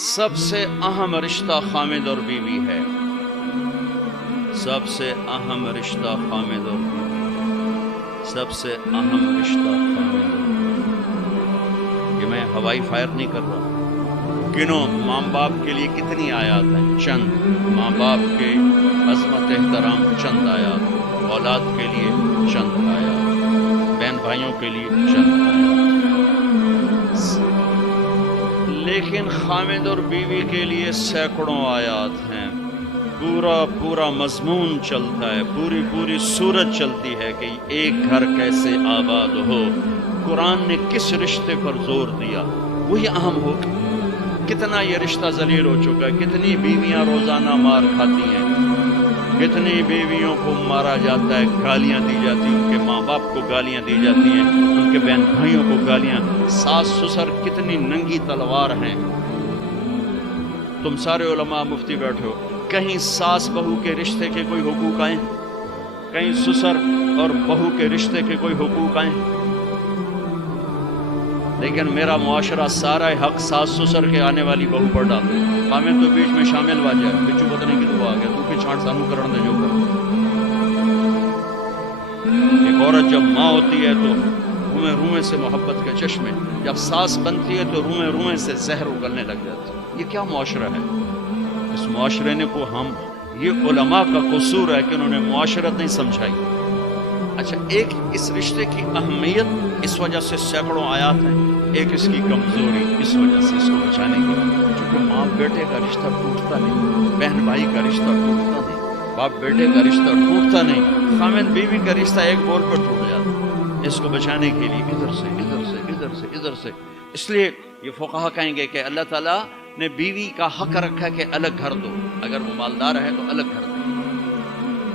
سب سے اہم رشتہ خامد اور بیوی ہے، سب سے اہم رشتہ خامد اور بیوی، سب سے اہم رشتہ خامد اور بیوی۔ یہ میں ہوائی فائر نہیں کر رہا، گنو ماں باپ کے لیے کتنی آیات ہیں، چند ماں باپ کے عظمت احترام، چند آیات اولاد کے لیے، چند آیات بہن بھائیوں کے لیے، چند آیات۔ لیکن خامد اور بیوی کے لیے سینکڑوں آیات ہیں، پورا مضمون چلتا ہے، پوری سورت چلتی ہے کہ ایک گھر کیسے آباد ہو۔ قرآن نے کس رشتے پر زور دیا، وہی اہم ہو۔ کتنا یہ رشتہ ذلیل ہو چکا ہے، کتنی بیویاں روزانہ مار کھاتی ہیں، کتنی بیویوں کو مارا جاتا ہے، گالیاں دی جاتی ہیں، ان کے ماں باپ کو گالیاں دی جاتی ہیں، ان کے بہن بھائیوں کو گالیاں، ساس سسر کتنی ننگی تلوار ہیں۔ تم سارے علماء مفتی بیٹھے ہو، کہیں ساس بہو کے رشتے کے کوئی حقوق آئیں؟ کہیں سسر اور بہو کے رشتے کے کوئی حقوق آئیں؟ لیکن میرا معاشرہ سارا حق ساس سسر کے آنے والی بہو پر ڈالتے ہیں۔ خامد تو بیچ میں شامل ہوا جائے، بچو پتہ نہیں کدو آ گیا، تو پھر چھانٹ سانو کرن دے جو کر۔ ایک عورت جب ماں ہوتی ہے تو روئیں سے محبت کے چشمے، جب ساس بنتی ہے تو روئیں سے زہر اگلنے لگ جاتی ہے۔ یہ کیا معاشرہ ہے؟ اس معاشرے نے کو ہم، یہ علماء کا قصور ہے کہ انہوں نے معاشرت نہیں سمجھائی۔ اچھا، ایک اس رشتے کی اہمیت اس وجہ سے سینکڑوں آیات ہیں، ایک اس کی کمزوری اس وجہ سے اس کو بچانے کی، چونکہ ماں بیٹے کا رشتہ ٹوٹتا نہیں، بہن بھائی کا رشتہ ٹوٹتا نہیں، باپ بیٹے کا رشتہ ٹوٹتا نہیں، خامد بیوی کا رشتہ ایک بول پر ٹوٹ جاتا ہے۔ اس کو بچانے کے لیے ادھر سے اس لیے یہ فقہا کہیں گے کہ اللہ تعالیٰ نے بیوی کا حق رکھا کہ الگ گھر دو، اگر وہ مالدار ہے تو الگ گھر دو،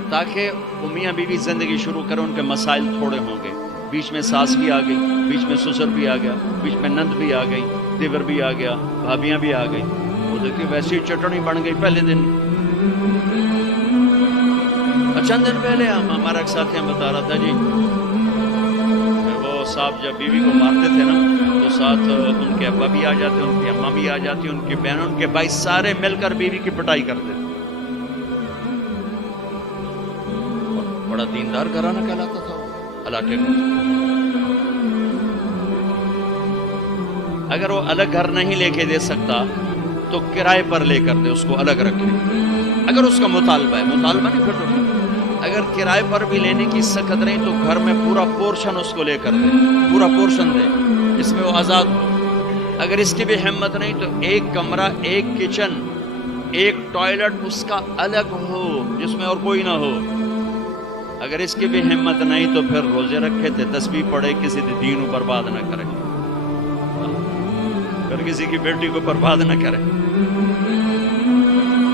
تاکہ وہ میاں بیوی زندگی شروع کریں، ان کے مسائل تھوڑے ہوں گے۔ بیچ میں ساس بھی آ گئی، بیچ میں سسر بھی آ گیا، بیچ میں نند بھی آ گئی، دیور بھی آ گیا، بھابیاں بھی آ گئی، وہ دیکھیے ویسی چٹنی بن گئی پہلے دن۔ چند دن پہلے ہمارا ایک ساتھی ہم بتا رہا تھا جی، وہ صاحب جب بیوی کو مارتے تھے نا تو ساتھ ان کے ابا بھی آ جاتے، ان کی اماں بھی آ جاتی، ان کی بہن، ان کے بھائی، سارے مل کر بیوی کی پٹائی کرتے تھے۔ بڑا دیندار گھرانہ کہلاتا تھا علاقے کا۔ اگر وہ الگ گھر نہیں لے کے دے سکتا تو کرائے پر لے کر دے، اس کو الگ رکھے، اگر اس کا مطالبہ ہے، مطالبہ نہیں پھر تو ٹھیک۔ اگر کرائے پر بھی لینے کی سخت نہیں تو گھر میں پورا پورشن اس کو لے کر دے، پورا پورشن دے جس میں وہ آزاد ہو۔ اگر اس کی بھی ہمت نہیں تو ایک کمرہ، ایک کچن، ایک ٹوائلٹ اس کا الگ ہو جس میں اور کوئی نہ ہو۔ اگر اس کی بھی ہمت نہیں تو پھر روزے رکھے تھے، تسبیح پڑھے، کسی دین کو برباد نہ کرے، پھر کسی کی بیٹی کو برباد نہ کرے،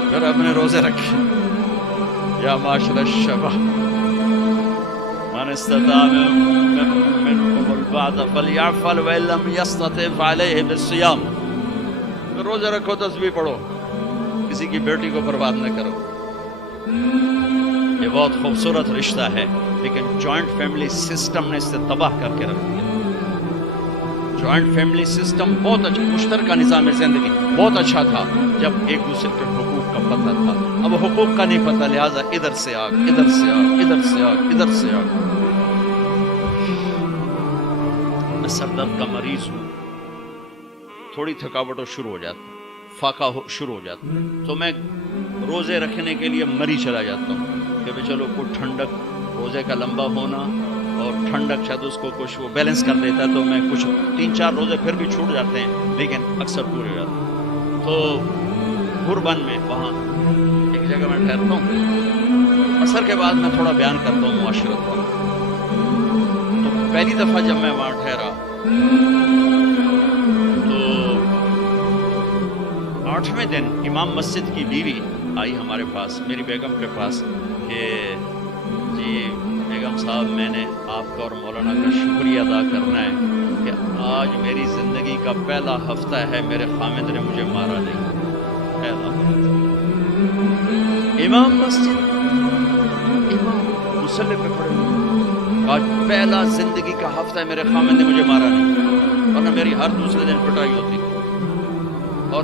پھر اپنے روزے رکھے۔ یا معاشر الشباب من استطاع منکم البعۃ فلیعفل وان لم یستطع فعلیہ بالصیام۔ پھر روزے رکھو، تسبیح پڑھو، کسی کی بیٹی کو برباد نہ کرو۔ یہ بہت خوبصورت رشتہ ہے، لیکن جوائنٹ فیملی سسٹم نے اسے تباہ کر کے رکھ دیا۔ جوائنٹ فیملی سسٹم بہت اچھا، مشترکہ نظام زندگی بہت اچھا تھا جب ایک دوسرے کے حقوق کا پتہ تھا، اب حقوق کا نہیں پتہ، لہٰذا ادھر سے آگ، ادھر سے آگ، ادھر سے آگ، ادھر سے آگ۔ میں سر درد کا مریض ہوں، تھوڑی تھکاوٹ شروع ہو جاتا، فاقہ شروع ہو جاتا، تو میں روزے رکھنے کے لیے مری چلا جاتا ہوں کہ بھئی چلو کچھ ٹھنڈک، روزے کا لمبا ہونا اور ٹھنڈک شاید اس کو کچھ وہ بیلنس کر دیتا ہے، تو میں کچھ 3-4 روزے پھر بھی چھوٹ جاتے ہیں لیکن اکثر پورے ہو جاتے ہیں۔ تو غربن میں وہاں ایک جگہ میں ٹھہرتا ہوں، عصر کے بعد میں تھوڑا بیان کرتا ہوں معاشرت کا۔ تو پہلی دفعہ جب میں وہاں ٹھہرا تو 8ویں دن امام مسجد کی بیوی آئی ہمارے پاس، میری بیگم کے پاس، کہ جی بیگم صاحب، میں نے آپ کا اور مولانا کا شکریہ ادا کرنا ہے کہ آج میری زندگی کا پہلا ہفتہ ہے میرے خامد نے مجھے مارا نہیں۔ پہلا امام مسجد، امام مصلی پہ کھڑے ہوئے، آج پہلا زندگی کا ہفتہ ہے میرے خامد نے مجھے مارا نہیں، ورنہ میری ہر دوسرے دن پٹائی ہوتی۔ اور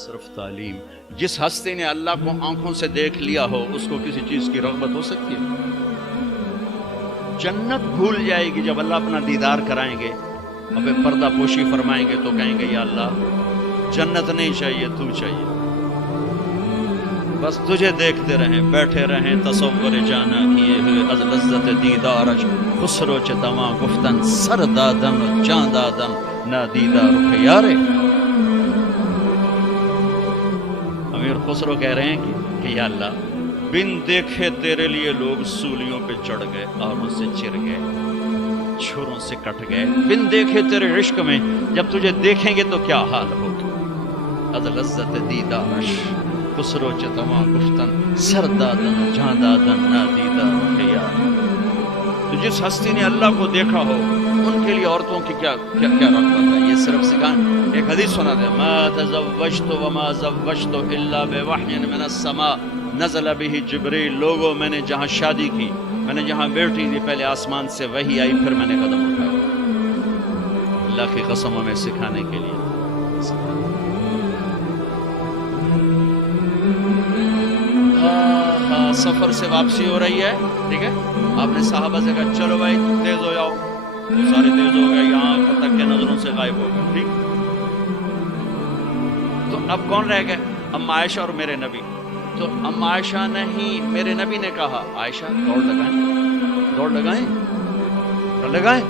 صرف تعلیم. جس ہستی نے اللہ کو آنکھوں سے دیکھ لیا ہو اس کو کسی چیز کی رغبت ہو سکتی ہے؟ جنت بھول جائے گی جب اللہ اپنا دیدار کرائیں گے، اب پردہ پوشی فرمائیں گے تو کہیں گے یا اللہ جنت نہیں چاہیے، تو چاہیے، بس تجھے دیکھتے رہیں، بیٹھے رہیں تصور جانا کیے ہوئے از لذت دیدارش خسرو چتما گفتن سر دادن جان دادن نہ دیدار یارے. امیر خسرو کہہ رہے ہیں کہ یا اللہ بن دیکھے تیرے لیے لوگ سولیوں پہ چڑھ گئے، آروں سے چر گئے، چھروں سے کٹ گئے. بن دیکھے تیرے عشق میں جب تجھے دیکھیں گے تو کیا حال ہوگا. از لذت دیدارش خسرو چتما گفتن سر دادن جان دادن نہ دیدار یار. تو جس ہستی نے اللہ کو دیکھا ہو ان کے لیے عورتوں کی کیا کیا کیا رغبت ہے. یہ صرف سکھان. ایک حدیث سنا دے، ما تزوجت وما زوجت الا بوحی من السماء نزل به جبریل. لوگوں میں نے جہاں شادی کی، میں نے جہاں بیٹھی تھی، پہلے آسمان سے وحی آئی، پھر میں نے قدم اٹھایا. اللہ کی قسم ہمیں سکھانے کے لیے. سفر سے واپسی ہو رہی ہے، ٹھیک ہے، آپ نے صحابہ سے کہا چلو بھائی تیز ہو جاؤ، تو سارے تیز ہو گئے، یہاں تک کے نظروں سے غائب ہو گئے. ٹھیک، تو اب کون رہ گئے؟ اما عائشہ اور میرے نبی. تو اما عائشہ نے ہی میرے نبی نے کہا عائشہ دوڑ لگائیں، دوڑ لگائیں، دوڑ لگائیں.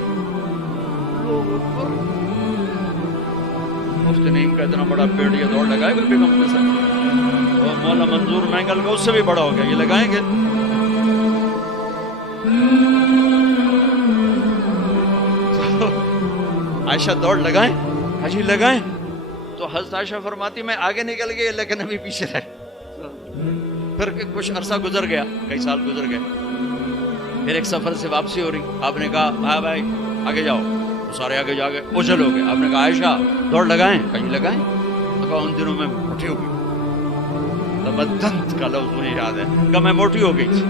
مفتی نعیم کا اتنا بڑا پیڑ، یہ دوڑ لگائے گا بیگم کے ساتھ. اور مولا منظور مینگل کا اس سے بھی بڑا ہو گیا، یہ لگائیں گے؟ عائشہ دوڑ لگائیں، حجی لگائیں. تو حضرت عائشہ فرماتی میں آگے نکل گئی لیکن ابھی پیچھے رہے. پھر کچھ عرصہ گزر گیا، کئی سال گزر گئے، پھر ایک سفر سے واپسی ہو رہی. آپ نے کہا ہاں بھائی آگے جاؤ، تو سارے آگے جا گئے، اجل ہو گئے. آپ نے کہا عائشہ دوڑ لگائیں، کہیں لگائیں. تو کہا ان دنوں میں موٹی ہو گئی. تبدنت کا لفظ مجھے یاد ہے کہ میں موٹی ہو گئی تھی.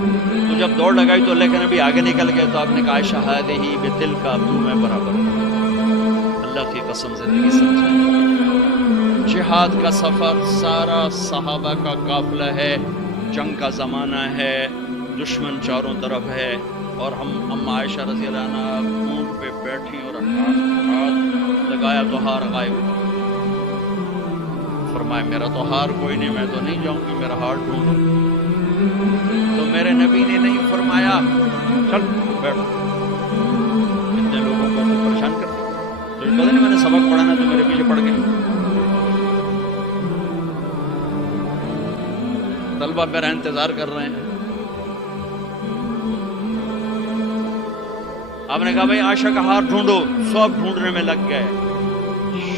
تو جب دوڑ لگائی تو لیکن ابھی آگے نکل گئے. تو آپ نے کہا عائشہ ہذہ بتل کا تو میں برابر ہوں. اللہ کی قسم زندگی سمجھائیں. جہاد کا سفر سارا صحابہ کا قافلہ ہے، جنگ کا زمانہ ہے، دشمن چاروں طرف ہے، اور ہم اما عائشہ رضی اللہ عنہ اونٹ پہ بیٹھی اور ہاتھ لگایا تو ہار غائب. فرمایا میرا تو ہار کوئی نہیں، میں تو نہیں جاؤں گی، میرا ہار ڈھونڈو. تو میرے نبی نے نہیں فرمایا چل بیٹھ، اتنے لوگوں کو تو پریشان کر دیا. تو پتہ نہیں میں نے سبق پڑھانا تو میرے پیچھے پڑ گئے. طلبہ میرا انتظار کر رہے ہیں. آپ نے کہا بھائی عائشہ کا ہار ڈھونڈو. سب ڈھونڈنے میں لگ گئے.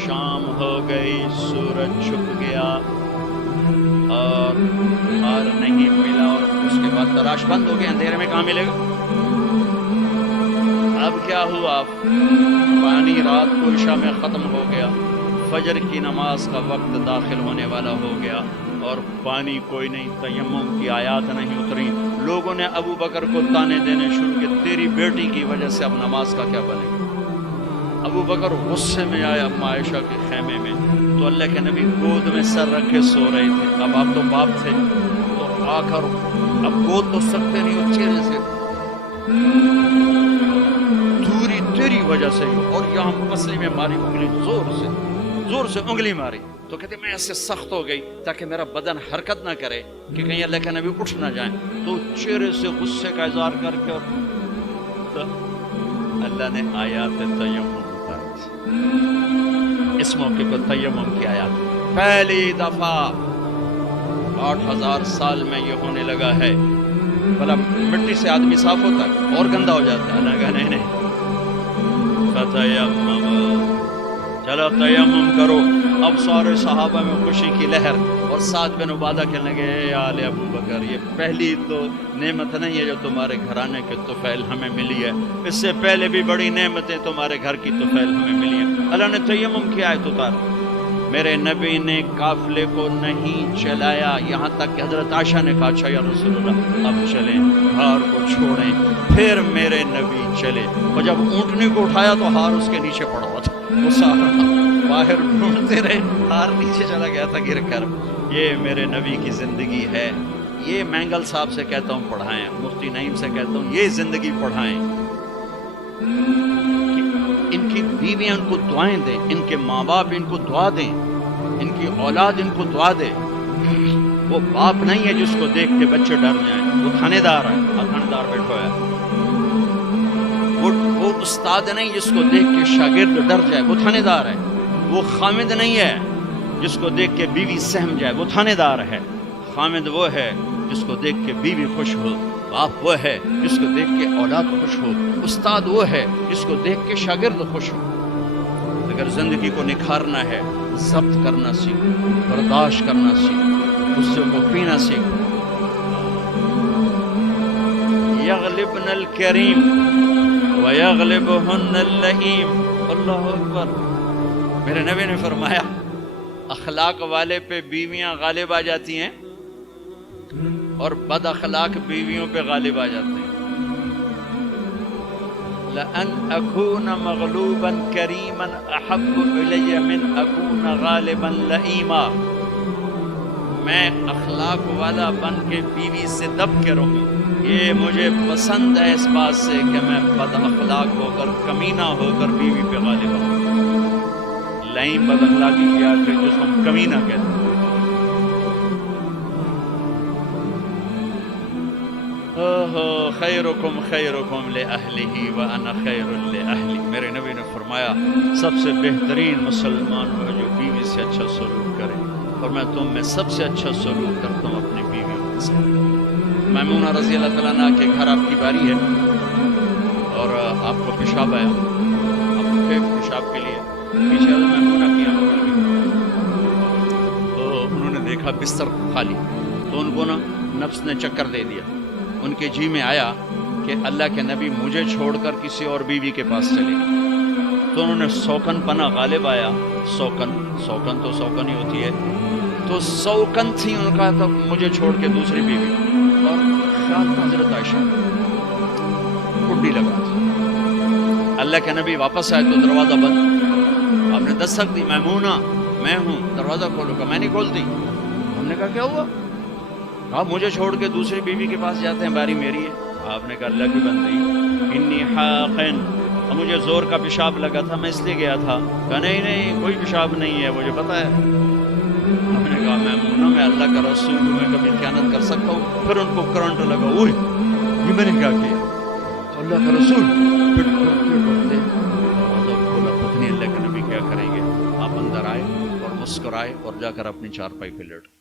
شام ہو گئی، سورج چھپ گیا اور ہار نہیں ملا، اور اس کے بعد تلاش بند ہو گئی. اندھیرے میں کہاں ملے گا؟ اب کیا ہوا؟ پانی رات کو عشاء میں ختم ہو گیا، فجر کی نماز کا وقت داخل ہونے والا ہو گیا اور پانی کوئی نہیں، تیمم کی آیات نہیں اتری. لوگوں نے ابو بکر کو تانے دینے شروع کیے، تیری بیٹی کی وجہ سے اب نماز کا کیا بنے گا. ابو بکر غصے میں آئے اما عائشہ کے خیمے میں. تو اللہ کے نبی گود میں سر رکھے سو رہے تھے. اب آپ تو باپ تھے، تو آ کر اب گود تو سکتے نہیں، اور چہرے سے دوری تیری وجہ سے ہی، اور یہاں پسلی میں ماری انگلی، زور سے انگلی ماری. تو کہتے میں ایسے سخت ہو گئی تاکہ میرا بدن حرکت نہ کرے کہ کہیں اللہ کے نبی اٹھ نہ جائیں. تو چہرے سے غصے کا اظہار کر کے تو اللہ نے آیات تیمم اتاری. اس موقع پر تیمم کی آیات پہلی دفعہ 8000 سال میں یہ ہونے لگا ہے. بھلا مٹی سے آدمی صاف ہوتا ہے اور گندا ہو جاتا ہے؟ اللہ کہا نہیں، فتیمم، چلو تیمم کرو. اب سارے صحابہ میں خوشی کی لہر، اور سعد بن عبادہ کہنے لگے اے آل ابو بکر، یہ پہلی تو نعمت نہیں ہے جو تمہارے گھرانے کے طفیل ہمیں ملی ہے، اس سے پہلے بھی بڑی نعمتیں تمہارے گھر کی طفیل ہمیں ملی ہیں. اللہ نے تیمم کی آیت اتار. میرے نبی نے قافلے کو نہیں چلایا، یہاں تک کہ حضرت عائشہ نے کہا اچھا یا رسول اللہ اب چلیں، ہار کو چھوڑیں. پھر میرے نبی چلے، اور جب اونٹنی کو اٹھایا تو ہار اس کے نیچے پڑا ہوا تھا. وہ سارا باہر ڈھونڈتے رہے، ہار نیچے چلا گیا تھا گر کر. یہ میرے نبی کی زندگی ہے. یہ مینگل صاحب سے کہتا ہوں پڑھائیں، مفتی نعیم سے کہتا ہوں یہ زندگی پڑھائیں. ان کی بیویاں ان کو دعائیں دیں، ان کے ماں باپ ان کو دعا دیں، ان کی اولاد ان کو دعا دے. وہ باپ نہیں ہے جس کو دیکھ کے بچے ڈر جائیں، وہ تھانے دار ہے، تھانے دار بیٹھا ہے. وہ استاد نہیں جس کو دیکھ کے شاگرد ڈر جائے، وہ تھانے دار ہے. وہ خامد نہیں ہے جس کو دیکھ کے بیوی سہم جائے، وہ تھانے دار ہے. خامد وہ ہے جس کو دیکھ کے بیوی خوش ہو، باپ وہ ہے جس کو دیکھ کے اولاد خوش ہو، استاد وہ ہے جس کو دیکھ کے شاگرد خوش ہو. اگر زندگی کو نکھارنا ہے، ضبط کرنا سیکھو، برداشت کرنا سیکھو، غصے کو پینا سیکھو. یغلبن الکریم ویغلبہن اللئیم. اللہ اکبر. میرے نبی نے فرمایا اخلاق والے پہ بیویاں غالب آ جاتی ہیں اور بد اخلاق بیویوں پہ غالب آ جاتے ہیں. لَأَنْ أَكُونَ مَغْلُوبًا كَرِيمًا أَحَبُّ إِلَيَّ مِنْ أَكُونَ غَالِبًا لَئِيمًا. میں اخلاق والا بن کے بیوی سے دب کے رہوں، یہ مجھے پسند ہے اس بات سے کہ میں بد اخلاق ہو کر، کمینہ ہو کر بیوی پہ غالب ہوں. لئیم بد اخلاقی کیا کہ جس کو ہم کمینہ کہتے ہیں. خیرکم خیرکم لأہلہ وانا خیر لأہلی. میرے نبی نے فرمایا سب سے بہترین مسلمان وہ جو بیوی سے اچھا سلوک کرے، اور میں تم میں سب سے اچھا سلوک کرتا ہوں اپنی بیوی سے. میمونہ رضی اللہ تعالیٰ عنہ کے گھر آپ کی باری ہے اور آپ کو پیشاب آیا، آپ اٹھے پیشاب کے لیے، پیچھے میمونہ کی آنکھ کھل گئی تو انہوں نے دیکھا بستر خالی، تو ان کو نا نفس نے چکر دے دیا. ان کے جی میں آیا کہ اللہ کے نبی مجھے چھوڑ کر کسی اور بیوی کے پاس چلے گئے. تو انہوں نے سوکن پنا غالب آیا. سوکن تو سوکن ہی ہوتی ہے، تو سوکن تھی ان کا، تو مجھے چھوڑ کے دوسری بیوی، اور خیال تھا حضرت عائشہ کڈی لگا. اللہ کے نبی واپس آئے تو دروازہ بند. آپ نے دستک دی، میمونہ میں ہوں، دروازہ کھولو. کا میں نہیں کھولتی. ہم نے کہا کیا ہوا؟ آپ مجھے چھوڑ کے دوسری بیوی کے پاس جاتے ہیں، باری میری ہے. آپ نے کہا اللہ کی بندی انی حاقن، اور مجھے زور کا پیشاب لگا تھا، میں اس لیے گیا تھا. کہا نہیں کوئی پیشاب نہیں ہے، مجھے پتا ہے. ہم نے کہا میمونہ میں اللہ کا رسول ہوں، میں کبھی خیانت کر سکتا ہوں؟ پھر ان کو کرنٹ لگا، اوہ یہ میں نے کیا کیا؟ تو اللہ کا رسول پھر ڈرتے بولا پتنی اللہ کے نبی کیا کریں گے. آپ اندر آئے اور مسکرائے اور جا کر اپنی چارپائی پہ لیٹ.